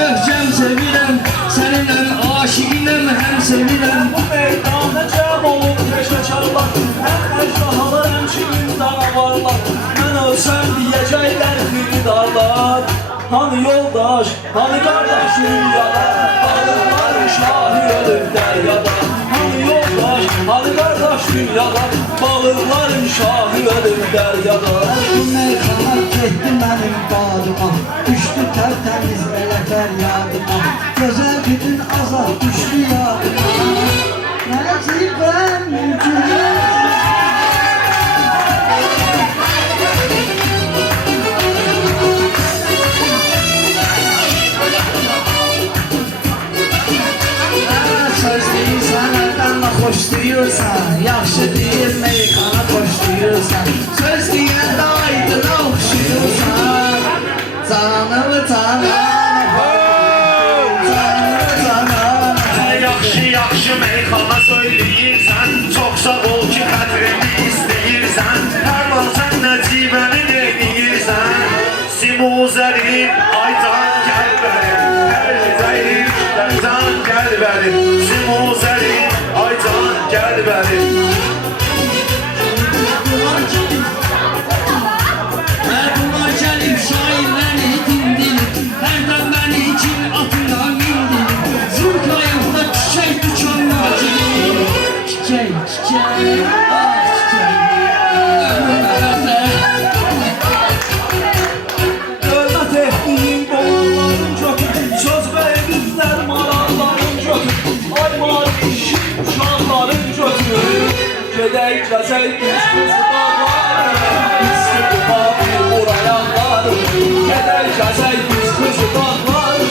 möhkəm sevirəm, səninlə aşiqinəm həm sevirəm. Bu meydana cəm olub peşəkarlar, həm əcdahalar, həm kimin danavarlar. Mən ölsəm deyəcəklər xiridarlar. Hani yoldaş, hani qardaş dünyada, balıqların şahı ölüb dəryada. Hani yoldaş, hani qardaş dünyada, balıqların şahı ölüb dəryada. Bu meyxana getdi mənim badıma, düşdü tərtəmiz elə fəryadıma. Gözəl bütün azad düşdü yadıma, nəcibəm mümkün. Söz deyirsən, əlbənlə xoş deyirsən, yaxşı deyir meyxana xoş deyirsən. Söz deyəndə aydına oxşuyursan, canımı canana, canımı canana. Yaxşı meyxana söyləyirsən, çox sağ ol ki xətrimi istəyirsən. Hər an sən nəcibəni deyirsən, simuzərim, ay can gəl bərim, hər zəyrim, can gəl bərim. Simuzərim, ay can gəl bərim. Bunlar gəlib şairləri dindirib, hərdən məni kim atına mindirib. Zülkayıqda çiçək dükanına girib, çiçək, çiçək, ah çiçək, ömür ərəfə. Hörmət etdiyim boğanların çoxu, söz verdiklər maralların çoxu. Ay mavi şir uşaqların çoxu, gedək gəzək biz qızı dağları, İstiqba bir burayanları. Gedək gəzək biz qızı dağları,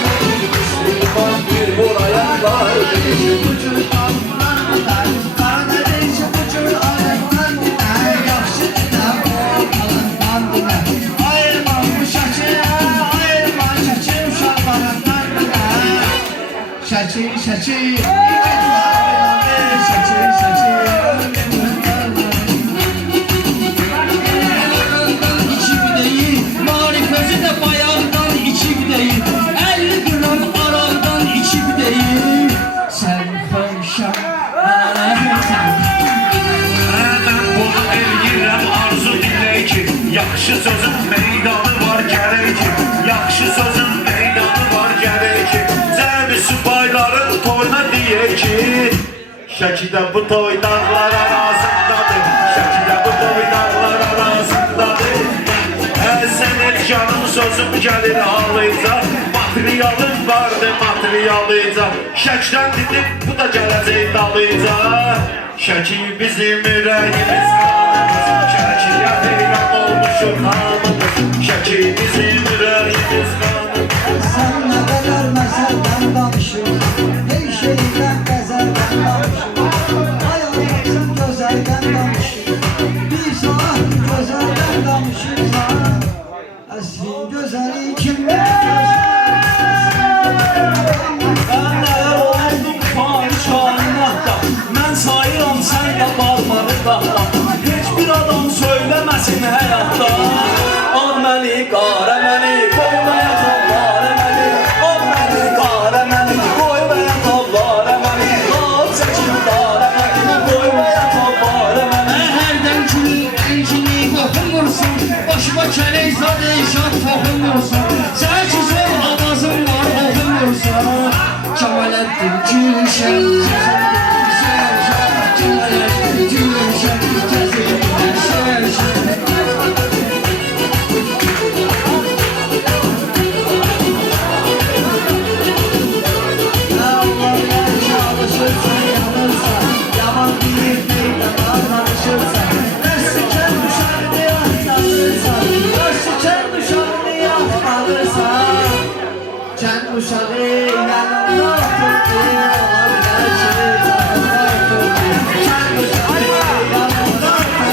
İstiqba bir burayanları. Bu cür adlardan, Karadeniz bu cür adlardan dinə, yaxşı dinə, o alından dinə. Ayırma bu şəkil, ayırma şəkil uşaqlarından dinə. Şəkil, şəkil, şəkil, şəkil. İçi değil, marifeti de bayağıdan içi değil. 50 gram aradan içi değil. Sen hoşam, sen. Mən bunu eləyirəm arzu dilək ki, yaxşı sözün meydanı var gərək ki, yaxşı sözün meydanı var gərək ki. Cəmi subayların toyuna deyək ki, Şəkidə bu toy dağlar arasındadır, Şəkidə bu toy dağlar arasındadır. Sən el canım sözüm gəlir halıca, materialın vardı materialıca. Şəkdən dedim bu da gələcək dalıca. Şəki bizim ürəyimiz qanımız, Şəkiyə heyran olmuşur hamımız. Şəki bizim ürəyimiz qanımız. Sen ne kadar meselden danışıyorsun, her şeyden bezelden danışıyorsun. Hayatın güzelden danışıyorsun, bir saat güzelden danışıyorsan. Esrin güzeli kimdir? Mən nələr oldum fani kainatda, mən sayıram sən də barmağı qatda. Heç bir adam söyləməsin həyatda, al məni, qara məni, qoymaya tavlara məni. Al məni, qara məni, qoymaya tavlara məni. Al çəkin qara məni, qoymaya tavlara məni. Hərdən külün əncini qoxumursun, başıma kələk zadı şad toxumursun. Sən ki zor avazın var oxumursun. Kemaləddin Gülşən, Kemaləddin Gülşən, Allah'lar çalışırsan yanırsan, yaman bir meydana danışırsan. Dersiken dışarıda yatlanırsan, dersiken dışarıda yatlanırsan. Kent uşağı yanında oturdu, olan gerçeği yanında oturdu. Kent uşağı yanında oturdu,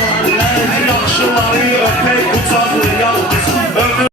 olan gerçeği. Yaxşıları öpək qucaq